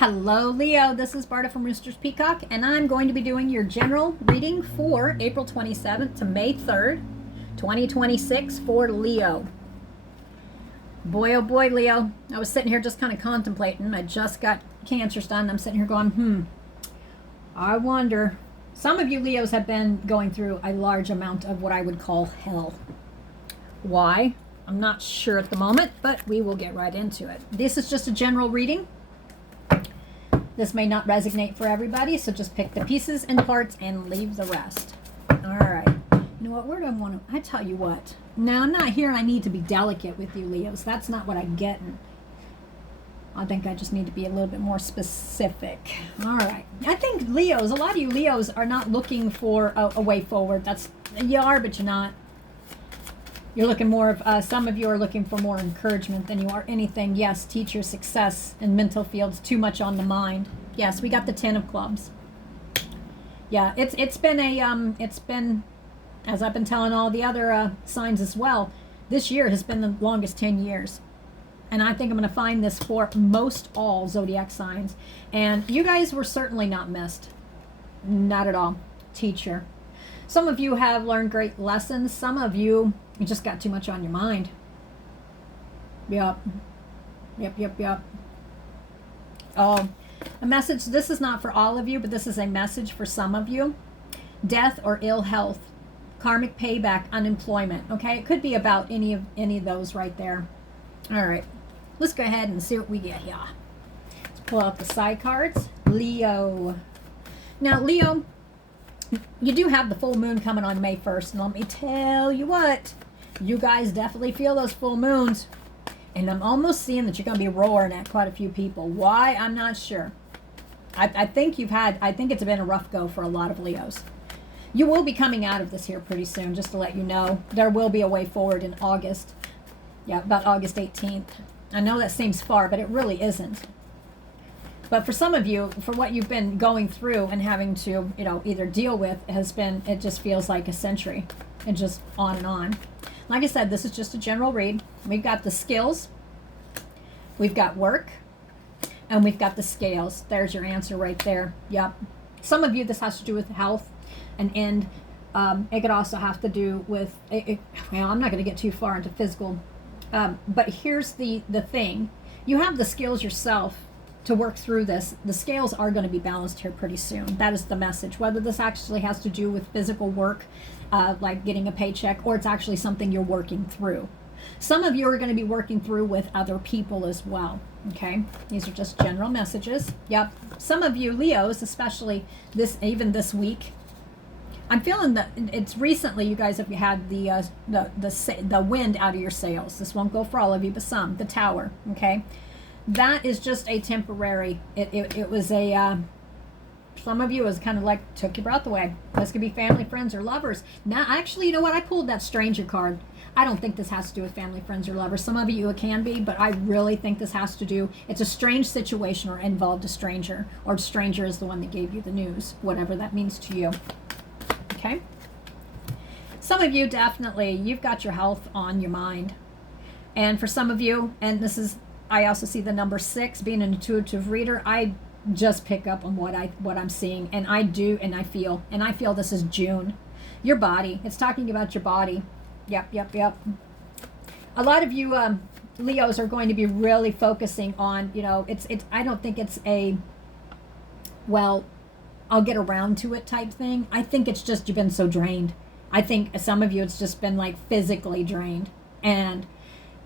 Hello, Leo. This is Barta from Roosters Peacock, and I'm going to be doing your general reading for April 27th to May 3rd, 2026 for Leo. Boy, oh boy, Leo. I was sitting here just kind of contemplating. I just got Cancer done. I'm sitting here going, I wonder. Some of you Leos have been going through a large amount of what I would call hell. Why? I'm not sure at the moment, but we will get right into it. This is just a general reading. This may not resonate for everybody, so just pick the pieces and parts and leave the rest. All right. You know what? Where do I want to? I tell you what. No, I'm not here and I need to be delicate with you, Leos. That's not what I'm getting. I think I just need to be a little bit more specific. All right. I think Leos, a lot of you Leos are not looking for a way forward. You are, but you're not. You're looking more of, some of you are looking for more encouragement than you are anything. Yes, teacher, success, and mental fields, too much on the mind. Yes, we got the 10 of clubs. Yeah, it's been, as I've been telling all the other signs as well, this year has been the longest 10 years. And I think I'm going to find this for most all zodiac signs. And you guys were certainly not missed. Not at all. Teacher. Some of you have learned great lessons. Some of you just got too much on your mind. Yep. Oh, a message. This is not for all of you, but this is a message for some of you. Death or ill health, karmic payback, unemployment. Okay, it could be about any of those right there. All right, let's go ahead and see what we get here. Let's pull out the side cards. Leo. Now, Leo, you do have the full moon coming on May 1st, and let me tell you what, you guys definitely feel those full moons. And I'm almost seeing that you're going to be roaring at quite a few people. Why? I'm not sure. I think it's been a rough go for a lot of Leos. You will be coming out of this here pretty soon, just to let you know. There will be a way forward in August. Yeah, about August 18th. I know that seems far, but it really isn't. But for some of you, for what you've been going through and having to, either deal with, it just feels like a century. And just on and on. Like I said, this is just a general read. We've got the skills, we've got work, and we've got the scales. There's your answer right there. Yep. Some of you, this has to do with health and end. It could also have to do with, well, I'm not going to get too far into physical. But here's the thing. You have the skills yourself to work through this. The scales are going to be balanced here pretty soon. That is the message. Whether this actually has to do with physical work, like getting a paycheck, or it's actually something you're working through. Some of you are going to be working through with other people as well. Okay, these are just general messages. Yep. Some of you Leos, especially even this week, I'm feeling that it's recently you guys have had the wind out of your sails. This won't go for all of you, but some. The Tower. Okay. That is just a temporary, it was some of you is kind of like took your breath away. This could be family, friends, or lovers. Now, actually, you know what? I pulled that stranger card. I don't think this has to do with family, friends, or lovers. Some of you it can be, but I really think this has to do, it's a strange situation or involved a stranger, or stranger is the one that gave you the news, whatever that means to you. Okay? Some of you definitely, you've got your health on your mind. And for some of you, and I also see the number 6, being an intuitive reader. I just pick up on what I'm seeing, and I do, and I feel this is June. Your body. It's talking about your body. Yep. A lot of you Leos are going to be really focusing on, it's I don't think it's I'll get around to it type thing. I think it's just you've been so drained. I think some of you it's just been like physically drained, and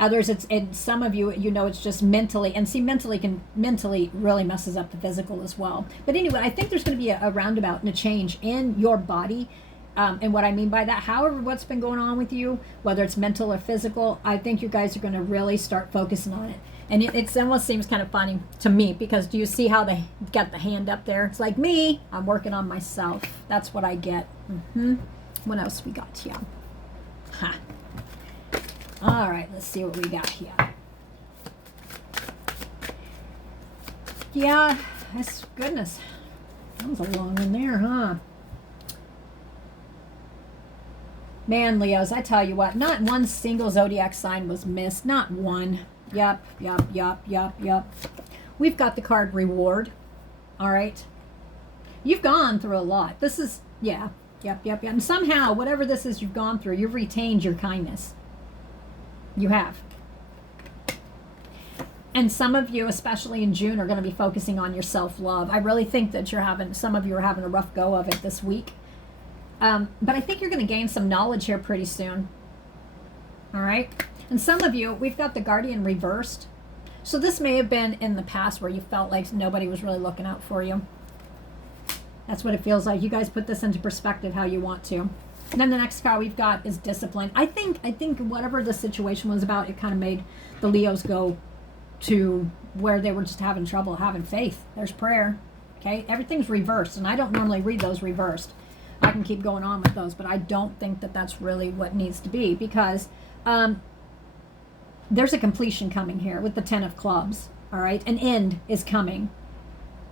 others, some of you, it's just mentally, and see, mentally really messes up the physical as well. But anyway, I think there's going to be a roundabout and a change in your body. And what I mean by that, however, what's been going on with you, whether it's mental or physical, I think you guys are going to really start focusing on it. And it almost seems kind of funny to me, because do you see how they got the hand up there? It's like me, I'm working on myself. That's what I get. What else we got here? All right, let's see what we got here. Yeah, that's goodness. That was a long one there, huh? Man, Leos, I tell you what, not one single zodiac sign was missed. Not one. Yup. we've got the card reward. All right. You've gone through a lot. This is, yeah, yep. And somehow, whatever this is you've gone through, you've retained your kindness. You have. And some of you, especially in June, are going to be focusing on your self-love. I really think that some of you are having a rough go of it this week. But I think you're going to gain some knowledge here pretty soon. All right? And some of you, we've got the Guardian reversed. So this may have been in the past where you felt like nobody was really looking out for you. That's what it feels like. You guys put this into perspective how you want to. And then the next card we've got is discipline. I think whatever the situation was about, it kind of made the Leos go to where they were just having trouble having faith. There's prayer. Okay? Everything's reversed. And I don't normally read those reversed. I can keep going on with those, but I don't think that that's really what needs to be, because there's a completion coming here with the 10 of clubs. All right? An end is coming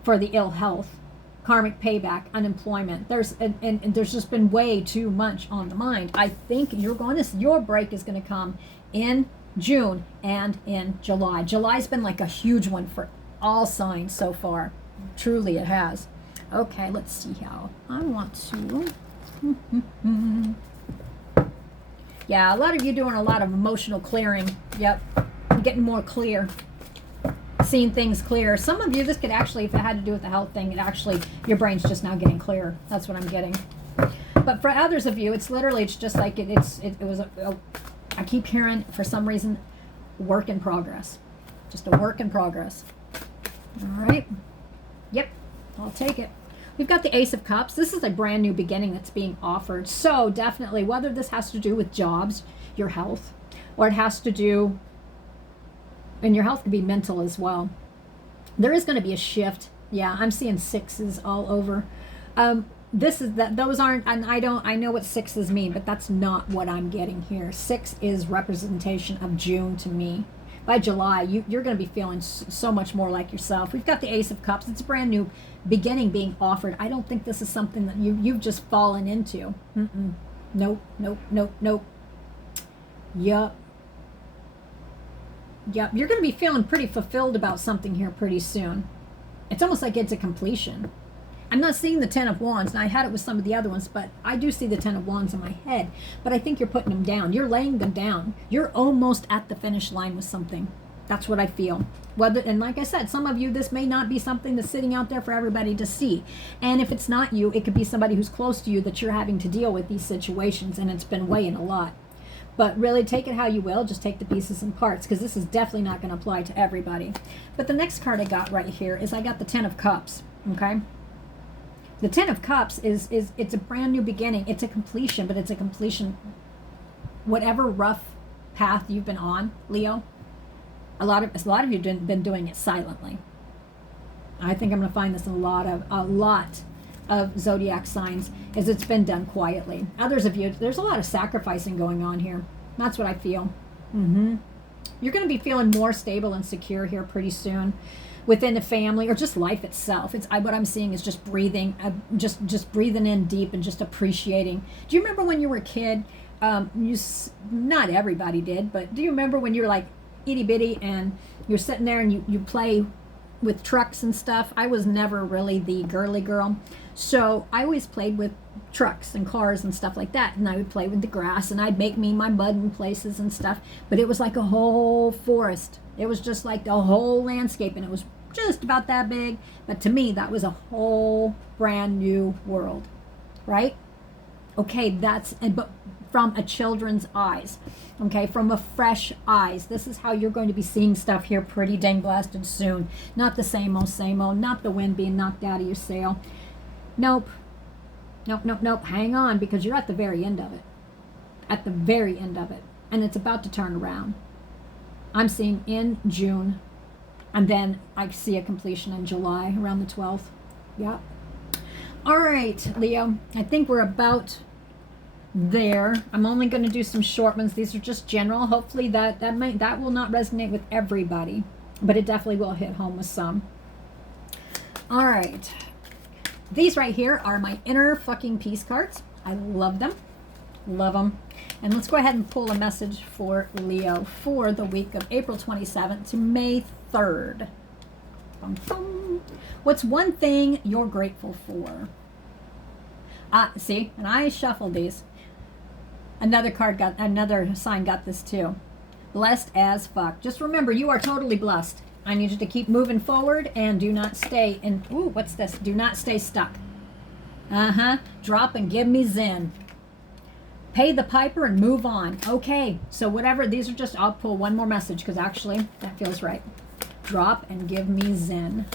for the ill health, karmic payback, unemployment. There's just been way too much on the mind. I think your break is going to come in June and in July. July's been like a huge one for all signs so far. Truly it has. Okay, let's see how I want to. Yeah, a lot of you doing a lot of emotional clearing. Yep, you're getting more clear, seeing things clear. Some of you, this could actually, if it had to do with the health thing, your brain's just now getting clearer. That's what I'm getting. But for others of you, it's just like it was I keep hearing, for some reason, work in progress. Just a work in progress. All right. Yep, I'll take it. We've got the Ace of Cups. This is a brand new beginning that's being offered. So definitely, whether this has to do with jobs, your health, or it has to do, and your health could be mental as well. There is going to be a shift. Yeah, I'm seeing sixes all over. Those aren't, and I know what sixes mean, but that's not what I'm getting here. 6 is representation of June to me. By July, you're going to be feeling so much more like yourself. We've got the Ace of Cups. It's a brand new beginning being offered. I don't think this is something that you've just fallen into. Nope. Yup. You're going to be feeling pretty fulfilled about something here pretty soon. It's almost like it's a completion. I'm not seeing the 10 of Wands, and I had it with some of the other ones, but I do see the 10 of Wands in my head. But I think you're putting them down. You're laying them down. You're almost at the finish line with something. That's what I feel. And like I said, some of you, this may not be something that's sitting out there for everybody to see. And if it's not you, it could be somebody who's close to you that you're having to deal with these situations, and it's been weighing a lot. But really, take it how you will. Just take the pieces and parts, because this is definitely not going to apply to everybody. But the next card I got right here is I got the 10 of Cups. Okay? The 10 of Cups is it's a brand new beginning. It's a completion, but it's a completion. Whatever rough path you've been on, Leo, a lot of you have been doing it silently. I think I'm going to find this in a lot of zodiac signs, is it's been done quietly. Others of you, there's a lot of sacrificing going on here. That's what I feel. You're going to be feeling more stable and secure here pretty soon, within the family or just life itself. What I'm seeing is just breathing, just breathing in deep and just appreciating. Do you remember when you were a kid? Not everybody did, but do you remember when you were like itty bitty and you're sitting there and you play with trucks and stuff? I was never really the girly girl, so I always played with trucks and cars and stuff like that, and I would play with the grass, and I'd make my mud in places and stuff, but it was like a whole forest. It was just like the whole landscape, and it was just about that big, but to me that was a whole brand new world, right? Okay, but from a children's eyes, okay, from a fresh eyes. This is how you're going to be seeing stuff here pretty dang blasted soon. Not the same old, not the wind being knocked out of your sail. Nope. Hang on, because you're at the very end of it. At the very end of it. And it's about to turn around. I'm seeing in June, and then I see a completion in July, around the 12th. Yep. All right, Leo, I think we're about there. I'm only going to do some short ones. These are just general. Hopefully that will not resonate with everybody, but it definitely will hit home with some. All right. These right here are my inner fucking peace cards. I love them. Love them. And let's go ahead and pull a message for Leo for the week of April 27th to May 3rd. Bum, bum. What's one thing you're grateful for? See, and I shuffled these. Another sign got this too. Blessed as fuck. Just remember, you are totally blessed. I need you to keep moving forward and do not stay in. Ooh, what's this? Do not stay stuck. Drop and give me Zen. Pay the piper and move on. Okay, so whatever. These are just, I'll pull one more message because actually that feels right. Drop and give me Zen.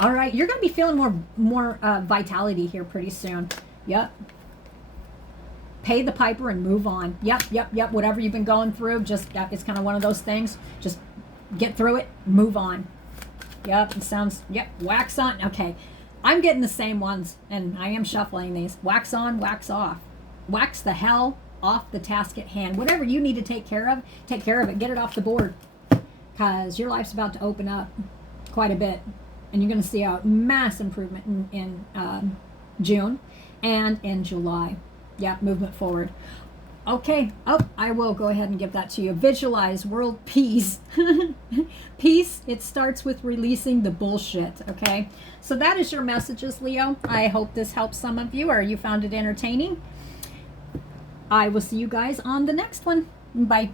All right, you're going to be feeling more vitality here pretty soon. Yep. Pay the piper and move on. Yep. Whatever you've been going through, just, it's kind of one of those things. Just get through it, move on. Yep, it sounds, wax on. Okay, I'm getting the same ones, and I am shuffling these. Wax on, wax off. Wax the hell off the task at hand. Whatever you need to take care of it. Get it off the board, because your life's about to open up quite a bit, and you're going to see a mass improvement in June and in July. Yeah, movement forward. Okay. Oh, I will go ahead and give that to you. Visualize world peace. Peace, it starts with releasing the bullshit. Okay. So that is your messages, Leo. I hope this helps some of you, or you found it entertaining. I will see you guys on the next one. Bye.